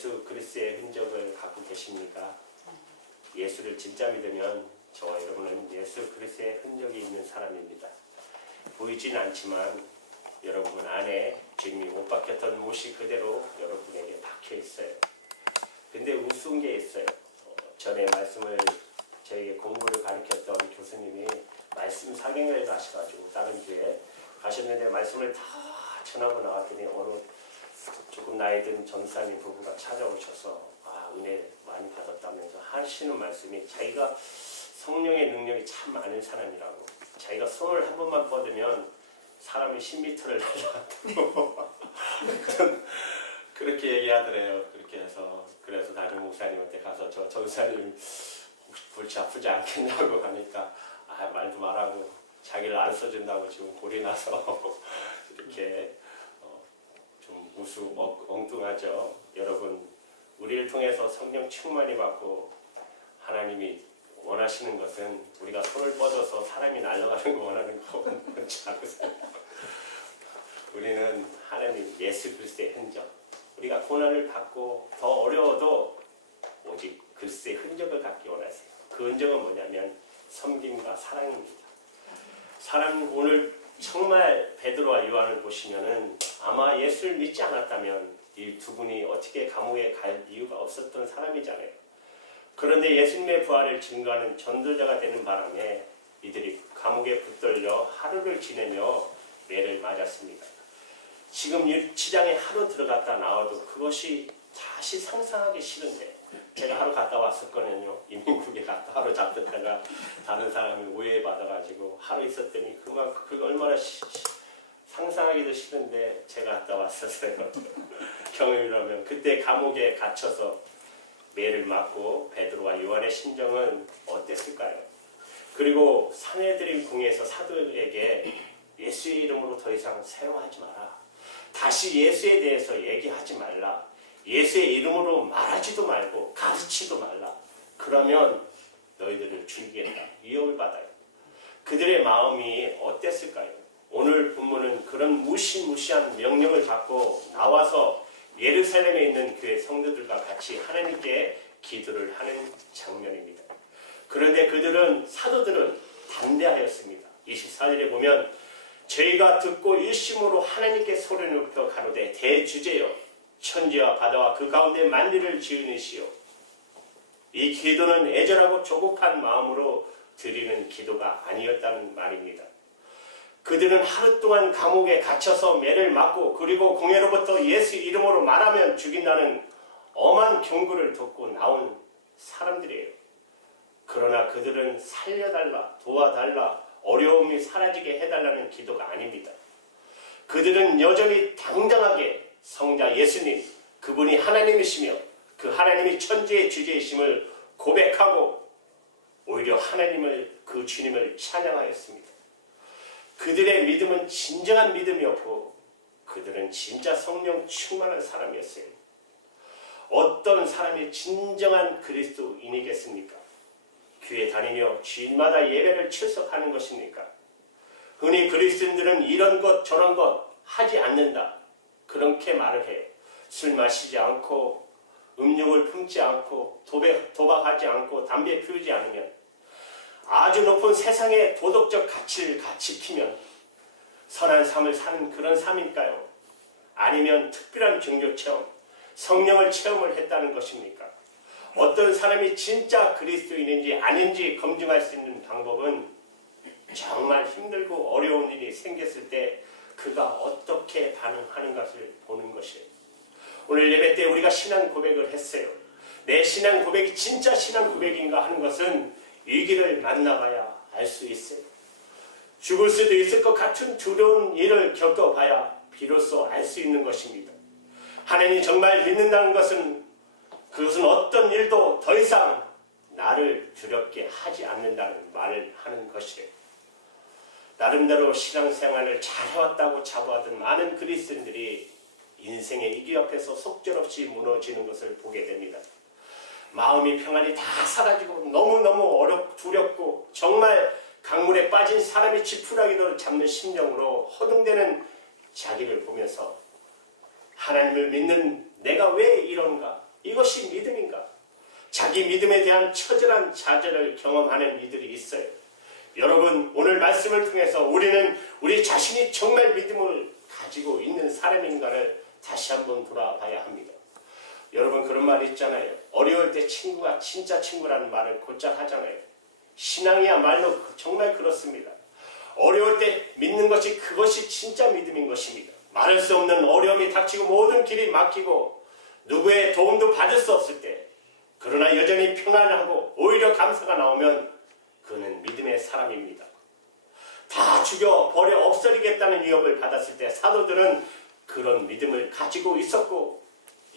예수 그리스도의 흔적을 갖고 계십니까? 예수를 진짜 믿으면 저와 여러분은 예수 그리스도의 흔적이 있는 사람입니다. 보이진 않지만 여러분 안에 주님이 못 박혔던 못이 그대로 여러분에게 박혀 있어요. 근데 우스운 게 있어요. 전에 말씀을 저희 공부를 가르쳤던 교수님이 말씀 사경을 가셔가지고 다른 교회에 가셨는데 말씀을 다 전하고 나왔더니 어느 조금 나이 든 전사님 부부가 찾아오셔서 은혜 많이 받았다면서 하시는 말씀이 자기가 성령의 능력이 참 많은 사람이라고, 자기가 손을 한 번만 뻗으면 사람이 10m를 날아간다고 그렇게 얘기하더래요. 그렇게 해서 그래서 다른 목사님한테 가서 저 전사님 혹시 골치 아프지 않겠냐고 하니까 말도 말하고 자기를 안 써준다고 지금 골이 나서 이렇게 좀 엉뚱하죠. 여러분, 우리를 통해서 성령 충만히 받고 하나님이 원하시는 것은 우리가 손을 뻗어서 사람이 날아가는 거 원하는 거 원치 않으세요. 우리는 하나님 예수 그리스도의 흔적, 우리가 고난을 받고 더 어려워도 오직 그리스도의 흔적을 갖기 원하세요. 그 흔적은 뭐냐면 섬김과 사랑입니다. 사랑, 오늘 정말 베드로와 요한을 보시면은 아마 예수를 믿지 않았다면 이 두 분이 어떻게 감옥에 갈 이유가 없었던 사람이잖아요. 그런데 예수님의 부활을 증거하는 전도자가 되는 바람에 이들이 감옥에 붙들려 하루를 지내며 매를 맞았습니다. 지금 유치장에 하루 들어갔다 나와도 그것이 다시 상상하기 싫은데, 제가 하루 갔다 왔었거든요. 이민국에 갔다 하루 잡혔다가 다른 사람이 오해받아가지고 하루 있었더니 그게 얼마나 상상하기도 싫은데 제가 갔다 왔었어요. 경험이라면. 그때 감옥에 갇혀서 매를 맞고 베드로와 요한의 심정은 어땠을까요? 그리고 산헤드린 궁에서 사도에게 예수의 이름으로 더 이상 새로하지 마라, 다시 예수에 대해서 얘기하지 말라, 예수의 이름으로 말하지도 말고 가르치도 말라, 그러면 너희들을 죽이겠다, 위협을 받아요. 그들의 마음이 어땠을까요? 오늘 본문은 그런 무시무시한 명령을 받고 나와서 예루살렘에 있는 교회 성도들과 같이 하나님께 기도를 하는 장면입니다. 그런데 사도들은 담대하였습니다. 24절에 보면 저희가 듣고 일심으로 하나님께 소리를 높여 가로되 대주제여 천지와 바다와 그 가운데 만리를 지으시오. 이 기도는 애절하고 조급한 마음으로 드리는 기도가 아니었다는 말입니다. 그들은 하루 동안 감옥에 갇혀서 매를 맞고 그리고 공회로부터 예수 이름으로 말하면 죽인다는 엄한 경고를 듣고 나온 사람들이에요. 그러나 그들은 살려달라, 도와달라, 어려움이 사라지게 해달라는 기도가 아닙니다. 그들은 여전히 당당하게 성자 예수님, 그분이 하나님이시며 그 하나님이 천지의 주제이심을 고백하고 오히려 그 주님을 찬양하였습니다. 그들의 믿음은 진정한 믿음이었고 그들은 진짜 성령 충만한 사람이었어요. 어떤 사람이 진정한 그리스도인이겠습니까? 교회 다니며 주일마다 예배를 출석하는 것입니까? 흔히 그리스도인들은 이런 것 저런 것 하지 않는다, 그렇게 말을 해요. 술 마시지 않고 음욕을 품지 않고 도박하지 않고 담배 피우지 않으면, 아주 높은 세상의 도덕적 가치를 지키면 선한 삶을 사는 그런 삶일까요? 아니면 특별한 종교 체험, 성령을 체험을 했다는 것입니까? 어떤 사람이 진짜 그리스도인인지 아닌지 검증할 수 있는 방법은 정말 힘들고 어려운 일이 생겼을 때 그가 어떻게 반응하는 것을 보는 것이에요. 오늘 예배 때 우리가 신앙 고백을 했어요. 내 신앙 고백이 진짜 신앙 고백인가 하는 것은 위기를 만나봐야 알 수 있어요. 죽을 수도 있을 것 같은 두려운 일을 겪어봐야 비로소 알 수 있는 것입니다. 하나님이 정말 믿는다는 것은 그것은 어떤 일도 더 이상 나를 두렵게 하지 않는다는 말을 하는 것이에요. 나름대로 신앙생활을 잘해왔다고 자부하던 많은 그리스도인들이 인생의 위기 앞에서 속절없이 무너지는 것을 보게 됩니다. 마음이 평안이 다 사라지고 너무너무 두렵고 정말 강물에 빠진 사람이 지푸라기를 잡는 심정으로 허둥대는 자기를 보면서 하나님을 믿는 내가 왜 이런가? 이것이 믿음인가? 자기 믿음에 대한 처절한 좌절을 경험하는 이들이 있어요. 여러분, 오늘 말씀을 통해서 우리는 우리 자신이 정말 믿음을 가지고 있는 사람인가를 다시 한번 돌아봐야 합니다. 여러분, 그런 말 있잖아요. 어려울 때 친구가 진짜 친구라는 말을 곧잘 하잖아요. 신앙이야말로 정말 그렇습니다. 어려울 때 믿는 것이 그것이 진짜 믿음인 것입니다. 말할 수 없는 어려움이 닥치고 모든 길이 막히고 누구의 도움도 받을 수 없을 때, 그러나 여전히 평안하고 오히려 감사가 나오면 그는 믿음의 사람입니다. 다 죽여 버려 없애리겠다는 위협을 받았을 때 사도들은 그런 믿음을 가지고 있었고,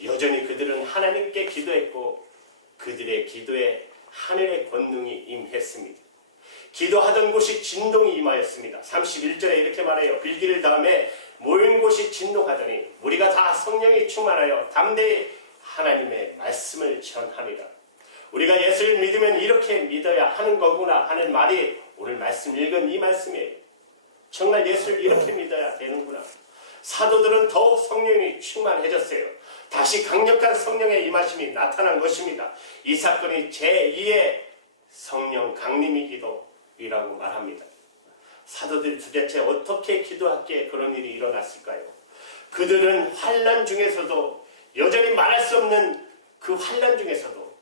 여전히 그들은 하나님께 기도했고 그들의 기도에 하늘의 권능이 임했습니다. 기도하던 곳이 진동이 임하였습니다. 31절에 이렇게 말해요. 빌기를 다음에 모인 곳이 진동하더니 우리가 다 성령이 충만하여 담대히 하나님의 말씀을 전하니라. 우리가 예수를 믿으면 이렇게 믿어야 하는 거구나 하는 말이 오늘 말씀 읽은 이 말씀이에요. 정말 예수를 이렇게 믿어야 되는구나. 사도들은 더욱 성령이 충만해졌어요. 다시 강력한 성령의 임하심이 나타난 것입니다. 이 사건이 제2의 성령 강림의 기도이라고 말합니다. 사도들이 도대체 어떻게 기도했기에 그런 일이 일어났을까요? 그들은 환난 중에서도, 여전히 말할 수 없는 그 환난 중에서도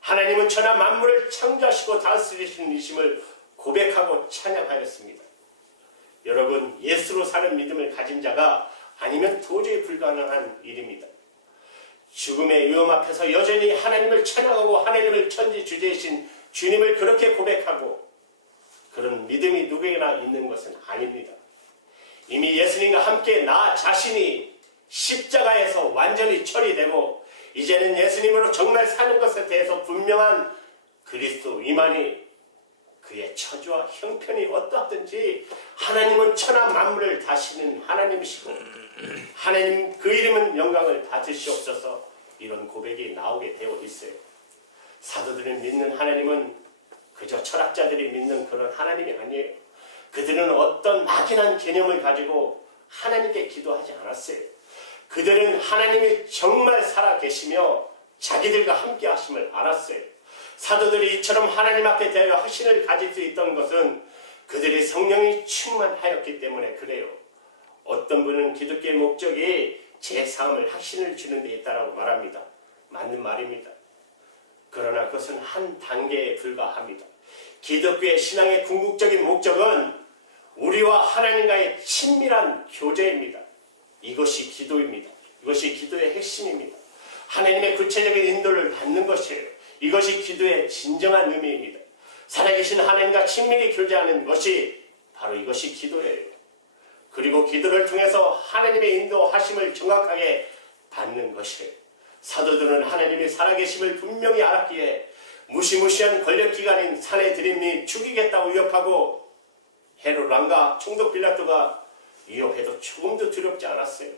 하나님은 천하 만물을 창조하시고 다스리시는 이심을 고백하고 찬양하였습니다. 여러분, 예수로 사는 믿음을 가진 자가 아니면 도저히 불가능한 일입니다. 죽음의 위험 앞에서 여전히 하나님을 찬양하고 하나님을 천지주제이신 주님을 그렇게 고백하고 그런 믿음이 누구에게나 있는 것은 아닙니다. 이미 예수님과 함께 나 자신이 십자가에서 완전히 처리되고 이제는 예수님으로 정말 사는 것에 대해서 분명한 그리스도 이만이 그의 처주와 형편이 어떠하든지 하나님은 천하 만물을 다스리는 하나님이시고 하나님 그 이름은 영광을 받으시옵소서, 이런 고백이 나오게 되어 있어요. 사도들이 믿는 하나님은 그저 철학자들이 믿는 그런 하나님이 아니에요. 그들은 어떤 막연한 개념을 가지고 하나님께 기도하지 않았어요. 그들은 하나님이 정말 살아계시며 자기들과 함께 하심을 알았어요. 사도들이 이처럼 하나님 앞에 대하여 확신을 가질 수 있던 것은 그들이 성령이 충만하였기 때문에 그래요. 어떤 분은 기독교의 목적이 제 삶을 확신을 주는 데 있다고 말합니다. 맞는 말입니다. 그러나 그것은 한 단계에 불과합니다. 기독교의 신앙의 궁극적인 목적은 우리와 하나님과의 친밀한 교제입니다. 이것이 기도입니다. 이것이 기도의 핵심입니다. 하나님의 구체적인 인도를 받는 것이에요. 이것이 기도의 진정한 의미입니다. 살아계신 하나님과 친밀히 교제하는 것이 바로 이것이 기도예요. 그리고 기도를 통해서 하나님의 인도하심을 정확하게 받는 것이에요. 사도들은 하나님의 살아계심을 분명히 알았기에 무시무시한 권력기관인 산헤드림이 죽이겠다고 위협하고 헤롯 왕과 총독 빌라토가 위협해도 조금도 두렵지 않았어요.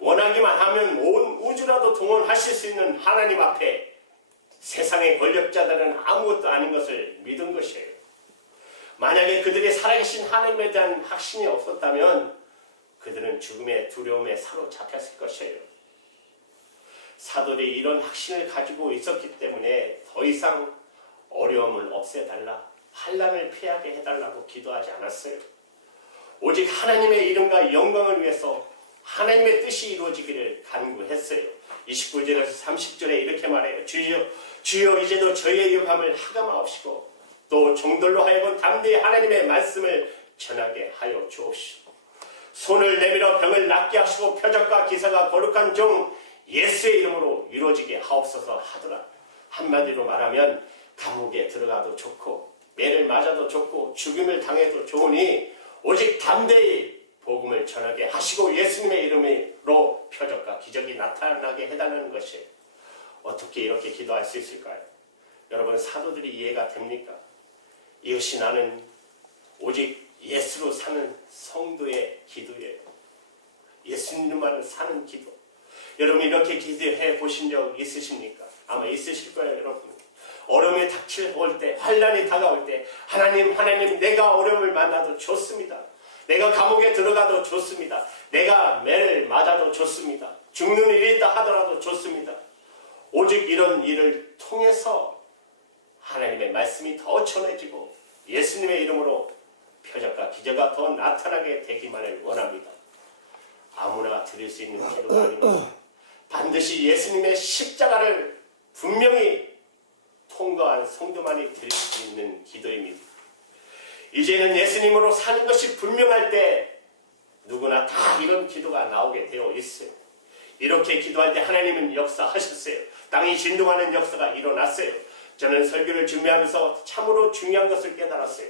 원하기만 하면 온 우주라도 동원하실 수 있는 하나님 앞에 세상의 권력자들은 아무것도 아닌 것을 믿은 것이에요. 만약에 그들이 살아계신 하나님에 대한 확신이 없었다면 그들은 죽음의 두려움에 사로잡혔을 것이에요. 사도들이 이런 확신을 가지고 있었기 때문에 더 이상 어려움을 없애달라, 환난을 피하게 해달라고 기도하지 않았어요. 오직 하나님의 이름과 영광을 위해서 하나님의 뜻이 이루어지기를 간구했어요. 29절에서 30절에 이렇게 말해요. 주여 이제도 저희의 위협함을 하감하옵시고 또 종들로 하여금 담대히 하나님의 말씀을 전하게 하여 주옵시고 손을 내밀어 병을 낫게 하시고 표적과 기사가 거룩한 종 예수의 이름으로 이루어지게 하옵소서 하더라. 한마디로 말하면 감옥에 들어가도 좋고 매를 맞아도 좋고 죽임을 당해도 좋으니 오직 담대히 복음을 전하게 하시고 예수님의 이름으로 표적과 기적이 나타나게 해달라는 것이에요. 어떻게 이렇게 기도할 수 있을까요? 여러분, 사도들이 이해가 됩니까? 이것이 나는 오직 예수로 사는 성도의 기도예요. 예수님만 사는 기도. 여러분, 이렇게 기도해 보신 적 있으십니까? 아마 있으실 거예요, 여러분. 어려움이 닥쳐올 때, 환난이 다가올 때 하나님 내가 어려움을 만나도 좋습니다. 내가 감옥에 들어가도 좋습니다. 내가 매를 맞아도 좋습니다. 죽는 일이 있다 하더라도 좋습니다. 오직 이런 일을 통해서 하나님의 말씀이 더 전해지고 예수님의 이름으로 표적과 기적가 더 나타나게 되기만을 원합니다. 아무나 드릴 수 있는 기도가 아닙니다. 반드시 예수님의 십자가를 분명히 통과한 성도만이 드릴 수 있는 기도입니다. 이제는 예수님으로 사는 것이 분명할 때 누구나 다 이런 기도가 나오게 되어 있어요. 이렇게 기도할 때 하나님은 역사하셨어요. 땅이 진동하는 역사가 일어났어요. 저는 설교를 준비하면서 참으로 중요한 것을 깨달았어요.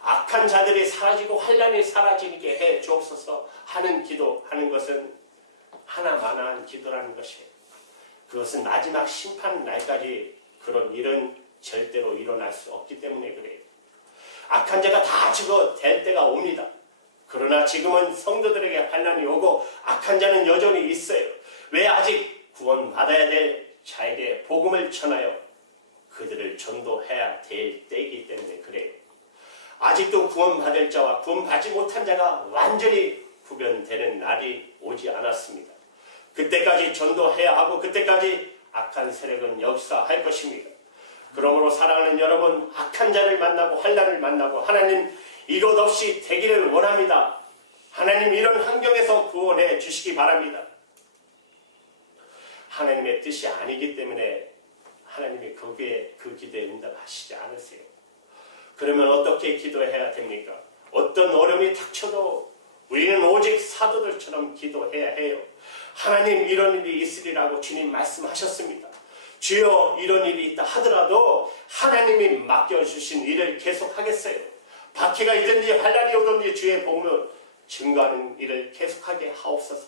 악한 자들이 사라지고 환난이 사라지게 해 주옵소서 하는 기도하는 것은 하나만한 기도라는 것이에요. 그것은 마지막 심판 날까지 그런 일은 절대로 일어날 수 없기 때문에 그래요. 악한 자가 다 죽어 될 때가 옵니다. 그러나 지금은 성도들에게 환난이 오고 악한 자는 여전히 있어요. 왜 아직 구원받아야 될 자에게 복음을 전하여 그들을 전도해야 될 때이기 때문에 그래요. 아직도 구원받을 자와 구원받지 못한 자가 완전히 구별되는 날이 오지 않았습니다. 그때까지 전도해야 하고 그때까지 악한 세력은 역사할 것입니다. 그러므로 사랑하는 여러분, 악한 자를 만나고 환난을 만나고 하나님 이것 없이 되기를 원합니다. 하나님 이런 환경에서 구원해 주시기 바랍니다. 하나님의 뜻이 아니기 때문에 하나님이 거기에 그 기도에 응답하시지 않으세요. 그러면 어떻게 기도해야 됩니까? 어떤 어려움이 닥쳐도 우리는 오직 사도들처럼 기도해야 해요. 하나님 이런 일이 있으리라고 주님 말씀하셨습니다. 주여 이런 일이 있다 하더라도 하나님이 맡겨주신 일을 계속하겠어요. 박해가 있든지 환난이 오든지 주의 복음을 증거하는 일을 계속하게 하옵소서.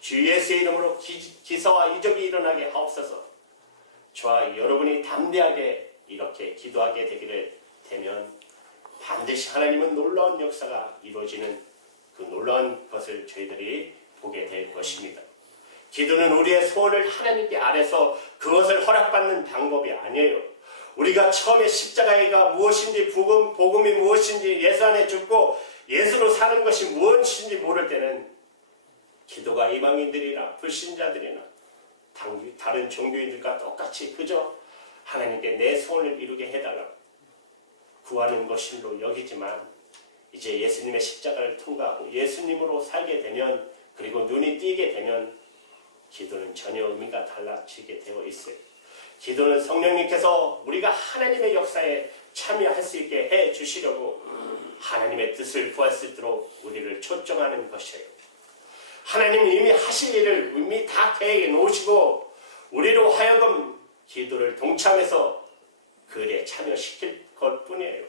주 예수의 이름으로 기사와 이적이 일어나게 하옵소서. 저와 여러분이 담대하게 이렇게 기도하게 되기를 되면 반드시 하나님은 놀라운 역사가 이루어지는 그 놀라운 것을 저희들이 보게 될 것입니다. 기도는 우리의 소원을 하나님께 아래서 그것을 허락받는 방법이 아니에요. 우리가 처음에 십자가가 무엇인지 복음이 무엇인지 예수 안에 죽고 예수로 사는 것이 무엇인지 모를 때는 기도가 이방인들이나 불신자들이나 다른 종교인들과 똑같이 그저 하나님께 내 소원을 이루게 해달라고 구하는 것으로 여기지만 이제 예수님의 십자가를 통과하고 예수님으로 살게 되면 그리고 눈이 띄게 되면 기도는 전혀 의미가 달라지게 되어 있어요. 기도는 성령님께서 우리가 하나님의 역사에 참여할 수 있게 해 주시려고 하나님의 뜻을 구할 수 있도록 우리를 초청하는 것이에요. 하나님은 이미 하실 일을 이미 다 계획해 놓으시고 우리로 하여금 기도를 동참해서 그 일에 참여시킬 것 뿐이에요.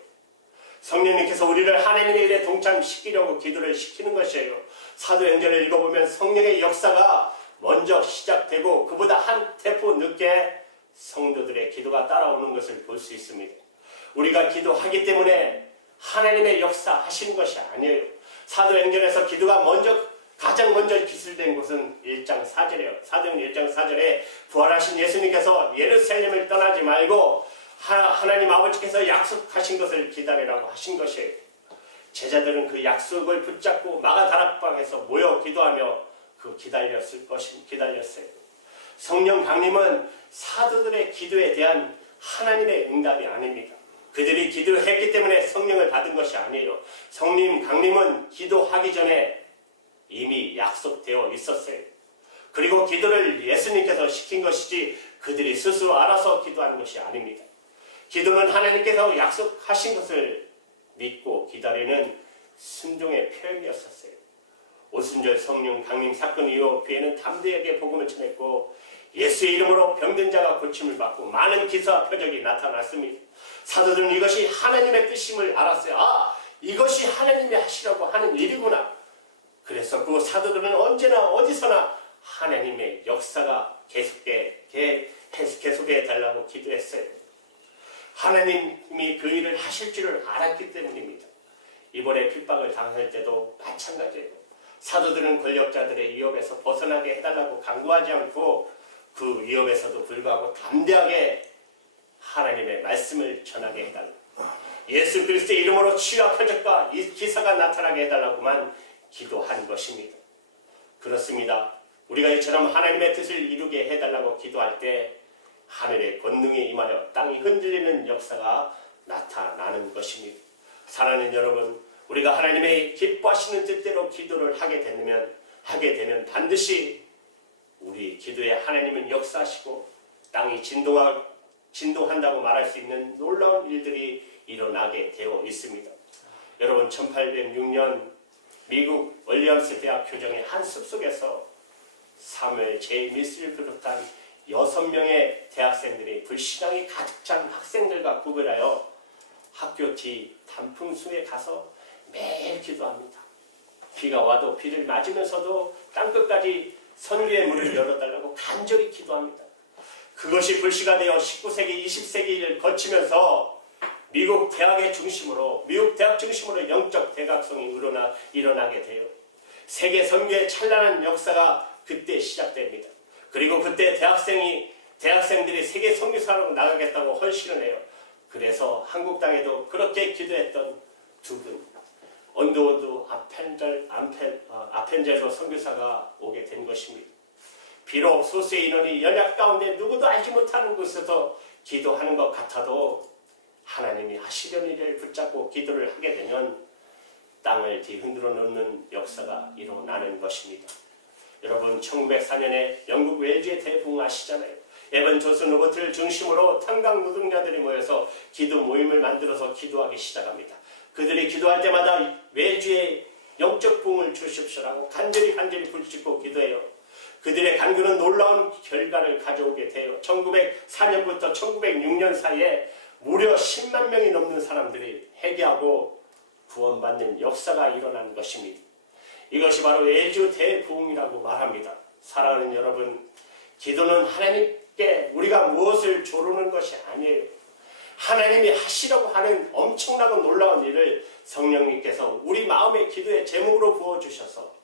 성령님께서 우리를 하나님의 일에 동참시키려고 기도를 시키는 것이에요. 사도행전을 읽어보면 성령의 역사가 먼저 시작되고 그보다 한 템포 늦게 성도들의 기도가 따라오는 것을 볼 수 있습니다. 우리가 기도하기 때문에 하나님의 역사 하시는 것이 아니에요. 사도행전에서 기도가 가장 먼저 기술된 곳은 1장 4절이에요. 사도행전 1장 4절에 부활하신 예수님께서 예루살렘을 떠나지 말고 하나님 아버지께서 약속하신 것을 기다리라고 하신 것이에요. 제자들은 그 약속을 붙잡고 마가다락방에서 모여 기도하며 기다렸어요. 성령 강림은 사도들의 기도에 대한 하나님의 응답이 아닙니다. 그들이 기도했기 때문에 성령을 받은 것이 아니에요. 성령 강림은 기도하기 전에 이미 약속되어 있었어요. 그리고 기도를 예수님께서 시킨 것이지 그들이 스스로 알아서 기도하는 것이 아닙니다. 기도는 하나님께서 약속하신 것을 믿고 기다리는 순종의 표현이었어요. 오순절 성령 강림 사건 이후 교회는 담대하게 복음을 전했고 예수의 이름으로 병든 자가 고침을 받고 많은 기사와 표적이 나타났습니다. 사도들은 이것이 하나님의 뜻임을 알았어요. 이것이 하나님이 하시라고 하는 일이구나. 그래서 그 사도들은 언제나 어디서나 하나님의 역사가 계속해 달라고 기도했어요. 하나님이 그 일을 하실 줄을 알았기 때문입니다. 이번에 핍박을 당할 때도 마찬가지예요. 사도들은 권력자들의 위협에서 벗어나게 해달라고 강구하지 않고 그 위협에서도 불구하고 담대하게 하나님의 말씀을 전하게 해달라고 예수 그리스도의 이름으로 치유와 표적과 이 기사가 나타나게 해달라고만 기도한 것입니다. 그렇습니다. 우리가 이처럼 하나님의 뜻을 이루게 해달라고 기도할 때 하늘의 권능이 임하여 땅이 흔들리는 역사가 나타나는 것입니다. 사랑하는 여러분, 우리가 하나님의 기뻐하시는 뜻대로 기도를 하게 되면 반드시 우리 기도에 하나님은 역사하시고 땅이 진동한다고 말할 수 있는 놀라운 일들이 일어나게 되어 있습니다. 여러분, 1806년 미국 월리엄스 대학 교정의 한 숲속에서 사무엘 J. 미스를 비롯한 6명의 대학생들이 불신앙이 가득 찬 학생들과 구별하여 학교 뒤 단풍숲에 가서 매일 기도합니다. 비가 와도 비를 맞으면서도 땅끝까지 선교의 문을 열어달라고 간절히 기도합니다. 그것이 불씨가 되어 19세기, 20세기를 거치면서 미국 대학 중심으로 영적 대각성이 일어나게 돼요. 세계 선교의 찬란한 역사가 그때 시작됩니다. 그리고 그때 대학생들이 세계 선교사로 나가겠다고 헌신을 해요. 그래서 한국 땅에도 그렇게 기도했던 두 분, 언더우드 아펜젤로 선교사가 오게 된 것입니다. 비록 소수의 인원이 연약 가운데 누구도 알지 못하는 곳에서 기도하는 것 같아도 하나님이 하시려는 일을 붙잡고 기도를 하게 되면 땅을 뒤흔들어 놓는 역사가 일어나는 것입니다. 여러분, 1904년에 영국 웰즈의 대붕 아시잖아요. 에반 존슨 로버트를 중심으로 탄광 노동자들이 모여서 기도 모임을 만들어서 기도하기 시작합니다. 그들이 기도할 때마다 웰즈의 영적 부흥을 주십시오라고 간절히 부르짖고 기도해요. 그들의 간구는 놀라운 결과를 가져오게 돼요. 1904년부터 1906년 사이에 무려 10만 명이 넘는 사람들이 회개하고 구원받는 역사가 일어난 것입니다. 이것이 바로 웰즈 대부흥이라고 말합니다. 사랑하는 여러분, 기도는 하나님께 우리가 무엇을 조르는 것이 아니에요. 하나님이 하시려고 하는 엄청나고 놀라운 일을 성령님께서 우리 마음의 기도의 제목으로 부어주셔서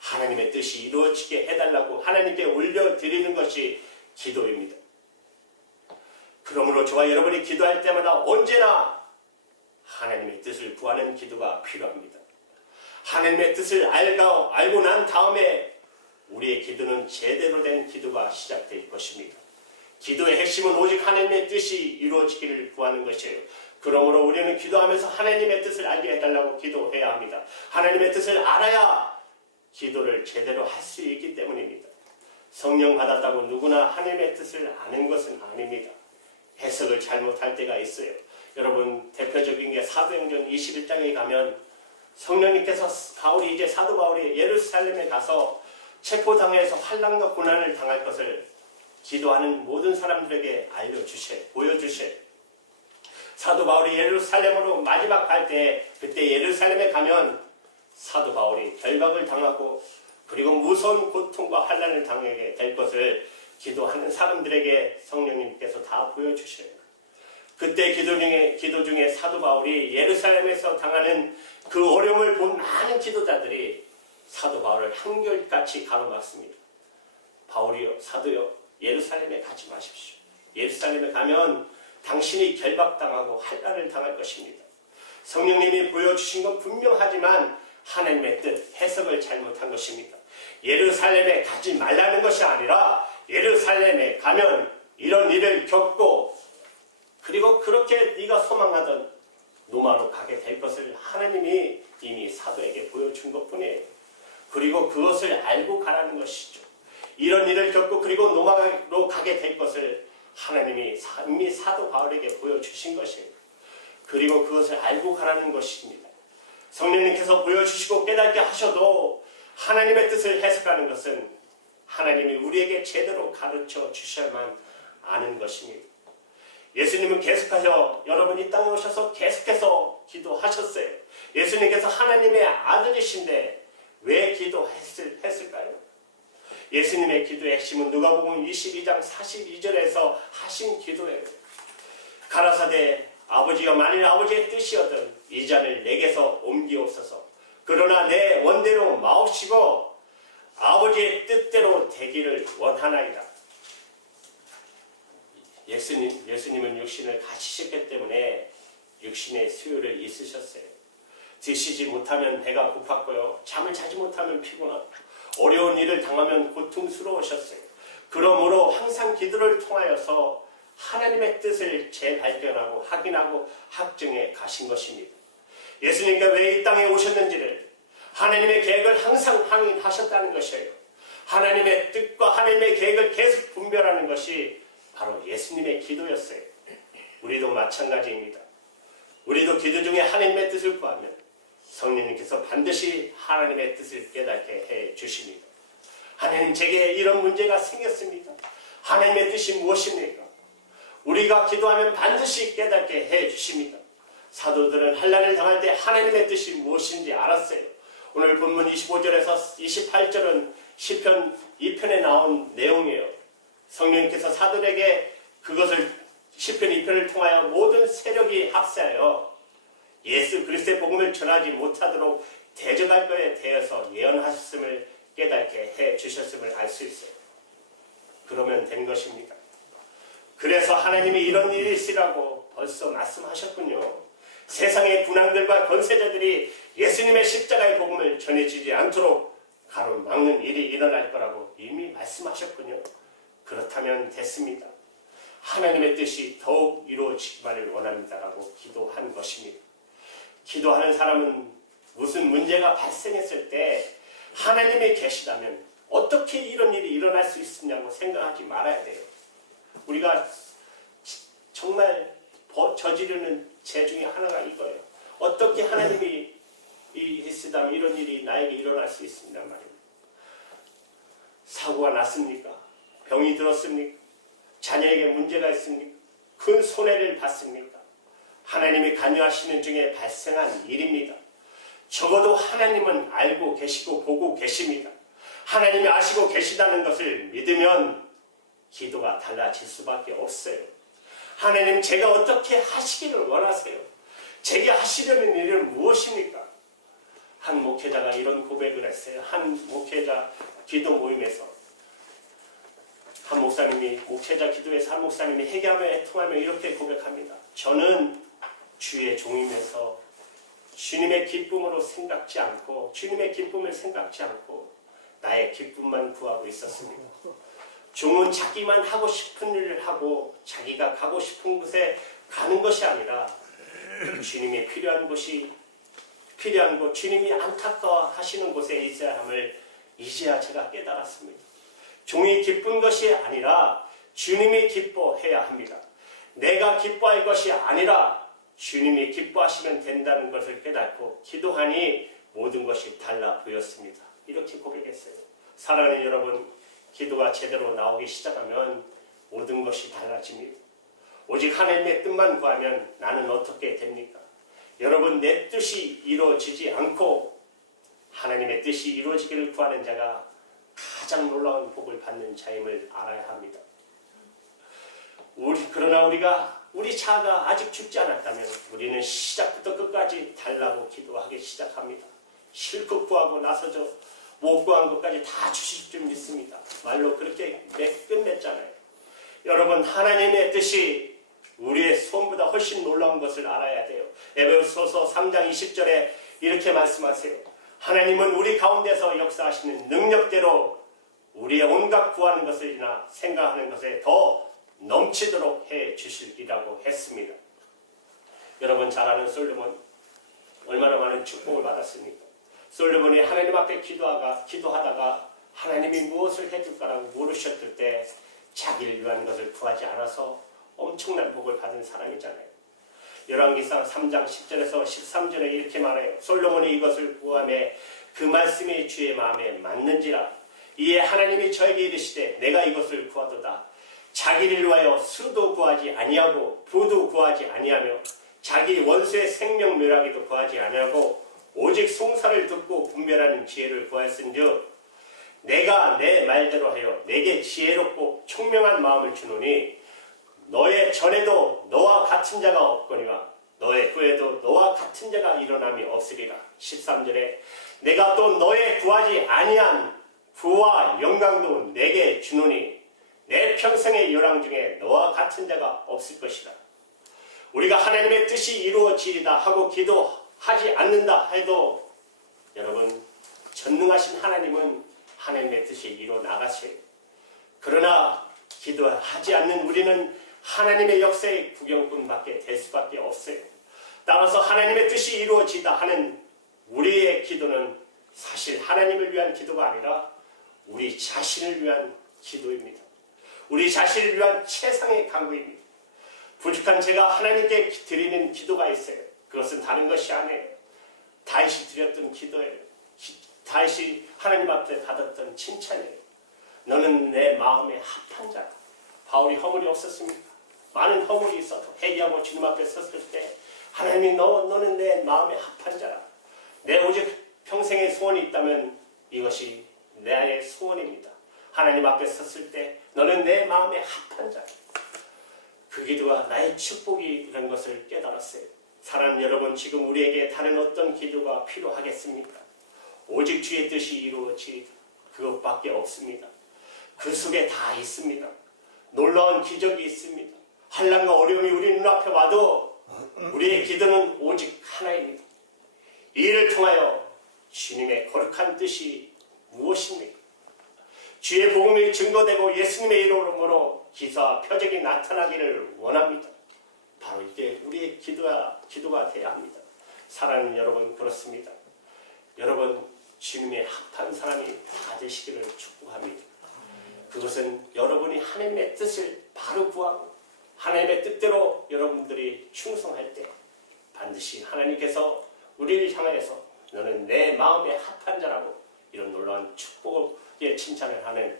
하나님의 뜻이 이루어지게 해달라고 하나님께 올려드리는 것이 기도입니다. 그러므로 저와 여러분이 기도할 때마다 언제나 하나님의 뜻을 구하는 기도가 필요합니다. 하나님의 뜻을 알고 난 다음에 우리의 기도는 제대로 된 기도가 시작될 것입니다. 기도의 핵심은 오직 하나님의 뜻이 이루어지기를 구하는 것이에요. 그러므로 우리는 기도하면서 하나님의 뜻을 알게 해달라고 기도해야 합니다. 하나님의 뜻을 알아야 기도를 제대로 할 수 있기 때문입니다. 성령 받았다고 누구나 하나님의 뜻을 아는 것은 아닙니다. 해석을 잘못할 때가 있어요. 여러분, 대표적인 게 사도행전 21장에 가면 성령님께서 사도 바울이 예루살렘에 가서 체포당해서 환난과 고난을 당할 것을 기도하는 모든 사람들에게 보여주셔요. 사도 바울이 예루살렘으로 마지막 갈 때, 그때 예루살렘에 가면 사도 바울이 결박을 당하고 그리고 무서운 고통과 환난을 당하게 될 것을 기도하는 사람들에게 성령님께서 다 보여주셔요. 그때 기도 중에 사도 바울이 예루살렘에서 당하는 그 어려움을 본 많은 기도자들이 사도 바울을 한결같이 가로막습니다. 바울이요, 사도요, 예루살렘에 가지 마십시오. 예루살렘에 가면 당신이 결박당하고 환난을 당할 것입니다. 성령님이 보여주신 건 분명하지만 하나님의 뜻, 해석을 잘못한 것입니다. 예루살렘에 가지 말라는 것이 아니라 예루살렘에 가면 이런 일을 겪고 그리고 그렇게 네가 소망하던 로마로 가게 될 것을 하나님이 이미 사도에게 보여준 것뿐이에요. 그리고 그것을 알고 가라는 것이죠. 이런 일을 겪고 그리고 로마로 가게 될 것을 하나님이 이미 사도 바울에게 보여주신 것이에요. 그리고 그것을 알고 가라는 것입니다. 성령님께서 보여주시고 깨닫게 하셔도 하나님의 뜻을 해석하는 것은 하나님이 우리에게 제대로 가르쳐 주셔야만 아는 것입니다. 예수님은 계속하셔 여러분 이 땅에 오셔서 계속해서 기도하셨어요. 예수님께서 하나님의 아들이신데 왜 기도했을까요? 예수님의 기도의 핵심은 누가복음 22장 42절에서 하신 기도예요. 가라사대 아버지여 만일 아버지의 뜻이거든 이 잔을 내게서 옮기옵소서. 그러나 내 원대로 마옵시고 아버지의 뜻대로 되기를 원하나이다. 예수님은 육신을 가지셨기 때문에 육신의 수요를 있으셨어요. 드시지 못하면 배가 고팠고요. 잠을 자지 못하면 피곤하고 어려운 일을 당하면 고통스러우셨어요. 그러므로 항상 기도를 통하여서 하나님의 뜻을 재발견하고 확인하고 확증해 가신 것입니다. 예수님께서 왜 이 땅에 오셨는지를 하나님의 계획을 항상 확인하셨다는 것이에요. 하나님의 뜻과 하나님의 계획을 계속 분별하는 것이 바로 예수님의 기도였어요. 우리도 마찬가지입니다. 우리도 기도 중에 하나님의 뜻을 구하면 성령님께서 반드시 하나님의 뜻을 깨닫게 해 주십니다. 하나님, 제게 이런 문제가 생겼습니다. 하나님의 뜻이 무엇입니까? 우리가 기도하면 반드시 깨닫게 해 주십니다. 사도들은 환난을 당할 때 하나님의 뜻이 무엇인지 알았어요. 오늘 본문 25절에서 28절은 시편 2편에 나온 내용이에요. 성령님께서 사도들에게 그것을 시편 2편을 통하여 모든 세력이 합세하여 예수 그리스도의 복음을 전하지 못하도록 대적할 것에 대해서 예언하셨음을 깨닫게 해 주셨음을 알 수 있어요. 그러면 된 것입니다. 그래서 하나님이 이런 일이 있으라고 벌써 말씀하셨군요. 세상의 군왕들과 권세자들이 예수님의 십자가의 복음을 전해지지 않도록 가로막는 일이 일어날 거라고 이미 말씀하셨군요. 그렇다면 됐습니다. 하나님의 뜻이 더욱 이루어지기만을 원합니다라고 기도한 것입니다. 기도하는 사람은 무슨 문제가 발생했을 때 하나님이 계시다면 어떻게 이런 일이 일어날 수 있느냐고 생각하지 말아야 돼요. 우리가 정말 저지르는 죄 중에 하나가 이거예요. 어떻게 하나님이 있으다면 이런 일이 나에게 일어날 수 있습니다 말입니다. 사고가 났습니까? 병이 들었습니까? 자녀에게 문제가 있습니까? 큰 손해를 봤습니까? 하나님이 관여하시는 중에 발생한 일입니다. 적어도 하나님은 알고 계시고 보고 계십니다. 하나님이 아시고 계시다는 것을 믿으면 기도가 달라질 수밖에 없어요. 하나님, 제가 어떻게 하시기를 원하세요? 제게 하시려는 일은 무엇입니까? 한 목회자가 이런 고백을 했어요. 한 목회자 기도 모임에서 한 목사님이 목회자 기도에서 한 목사님이 회개하며 통하며 이렇게 고백합니다. 저는 주의 종이면서 주님의 기쁨으로 생각지 않고 주님의 기쁨을 생각지 않고 나의 기쁨만 구하고 있었습니다. 종은 자기만 하고 싶은 일을 하고 자기가 가고 싶은 곳에 가는 것이 아니라 주님이 필요한 곳, 주님이 안타까워하시는 곳에 있어야 함을 이제야 제가 깨달았습니다. 종이 기쁜 것이 아니라 주님이 기뻐해야 합니다. 내가 기뻐할 것이 아니라 주님이 기뻐하시면 된다는 것을 깨닫고 기도하니 모든 것이 달라 보였습니다. 이렇게 고백했어요. 사랑하는 여러분, 기도가 제대로 나오기 시작하면 모든 것이 달라집니다. 오직 하나님의 뜻만 구하면 나는 어떻게 됩니까? 여러분, 내 뜻이 이루어지지 않고 하나님의 뜻이 이루어지기를 구하는 자가 가장 놀라운 복을 받는 자임을 알아야 합니다. 그러나 우리 자아가 아직 죽지 않았다면 우리는 시작부터 끝까지 달라고 기도하기 시작합니다. 실컷 구하고 나서죠. 못 구한 것까지 다 주실 줄 믿습니다. 말로 그렇게 끝냈잖아요. 여러분, 하나님의 뜻이 우리의 소원보다 훨씬 놀라운 것을 알아야 돼요. 에베소서 3장 20절에 이렇게 말씀하세요. 하나님은 우리 가운데서 역사하시는 능력대로 우리의 온갖 구하는 것을이나 생각하는 것에 더 넘치도록 해 주시리라고 했습니다. 여러분 잘 아는 솔로몬 얼마나 많은 축복을 받았습니까? 솔로몬이 하나님 앞에 기도하다가 하나님이 무엇을 해줄까라고 물으셨을 때 자기를 위한 것을 구하지 않아서 엄청난 복을 받은 사람이잖아요. 열왕기상 3장 10절에서 13절에 이렇게 말해요. 솔로몬이 이것을 구하매 그 말씀이 주의 마음에 맞는지라. 이에 하나님이 저에게 이르시되 내가 이것을 구하도다. 자기를 위하여 수도 구하지 아니하고 부도 구하지 아니하며 자기 원수의 생명 멸하기도 구하지 아니하고 오직 송사를 듣고 분별하는 지혜를 구하였은즉 내가 내 말대로 하여 내게 지혜롭고 총명한 마음을 주노니 너의 전에도 너와 같은 자가 없거니와 너의 후에도 너와 같은 자가 일어남이 없으리라. 13절에 내가 또 너의 구하지 아니한 부와 영광도 내게 주노니 내 평생의 열왕 중에 너와 같은 자가 없을 것이다. 우리가 하나님의 뜻이 이루어지리다 하고 기도하지 않는다 해도 여러분, 전능하신 하나님은 하나님의 뜻이 이루어 나가세요. 그러나 기도하지 않는 우리는 하나님의 역사의 구경꾼밖에 될 수밖에 없어요. 따라서 하나님의 뜻이 이루어지다 하는 우리의 기도는 사실 하나님을 위한 기도가 아니라 우리 자신을 위한 기도입니다. 우리 자신을 위한 최상의 간구입니다. 부족한 제가 하나님께 드리는 기도가 있어요. 그것은 다른 것이 아니에요. 다윗이 드렸던 기도예요. 다윗이 하나님 앞에 받았던 칭찬이에요. 너는 내 마음에 합한 자다. 바울이 허물이 없었습니까? 많은 허물이 있어도 회개하고 주님 앞에 섰을 때 하나님이 너는 내 마음에 합한 자라. 내 오직 평생의 소원이 있다면 이것이 내 소원입니다. 하나님 앞에 섰을 때 너는 내 마음에 합한 자라. 그 기도가 나의 축복이라는 것을 깨달았어요. 사랑하는 여러분, 지금 우리에게 다른 어떤 기도가 필요하겠습니까? 오직 주의 뜻이 이루어지 그것밖에 없습니다. 그 속에 다 있습니다. 놀라운 기적이 있습니다. 환난과 어려움이 우리 눈앞에 와도 우리의 기도는 오직 하나입니다. 이를 통하여 주님의 거룩한 뜻이 무엇입니까? 주의 복음이 증거되고 예수님의 이름으로 기사와 표적이 나타나기를 원합니다. 바로 이게 우리의 기도가 되어야 합니다. 사랑하는 여러분, 그렇습니다. 여러분, 주님의 합한 사람이 다 되시기를 축복합니다. 그것은 여러분이 하나님의 뜻을 바로 구하고 하나님의 뜻대로 여러분들이 충성할 때 반드시 하나님께서 우리를 향하여서 너는 내 마음에 합한 자라고 이런 놀라운 축복의 칭찬을 하는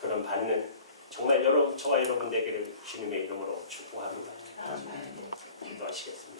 그런 받는 정말 저와 여러분 되기를 주님의 이름으로 축복합니다. 기도하시겠습니다.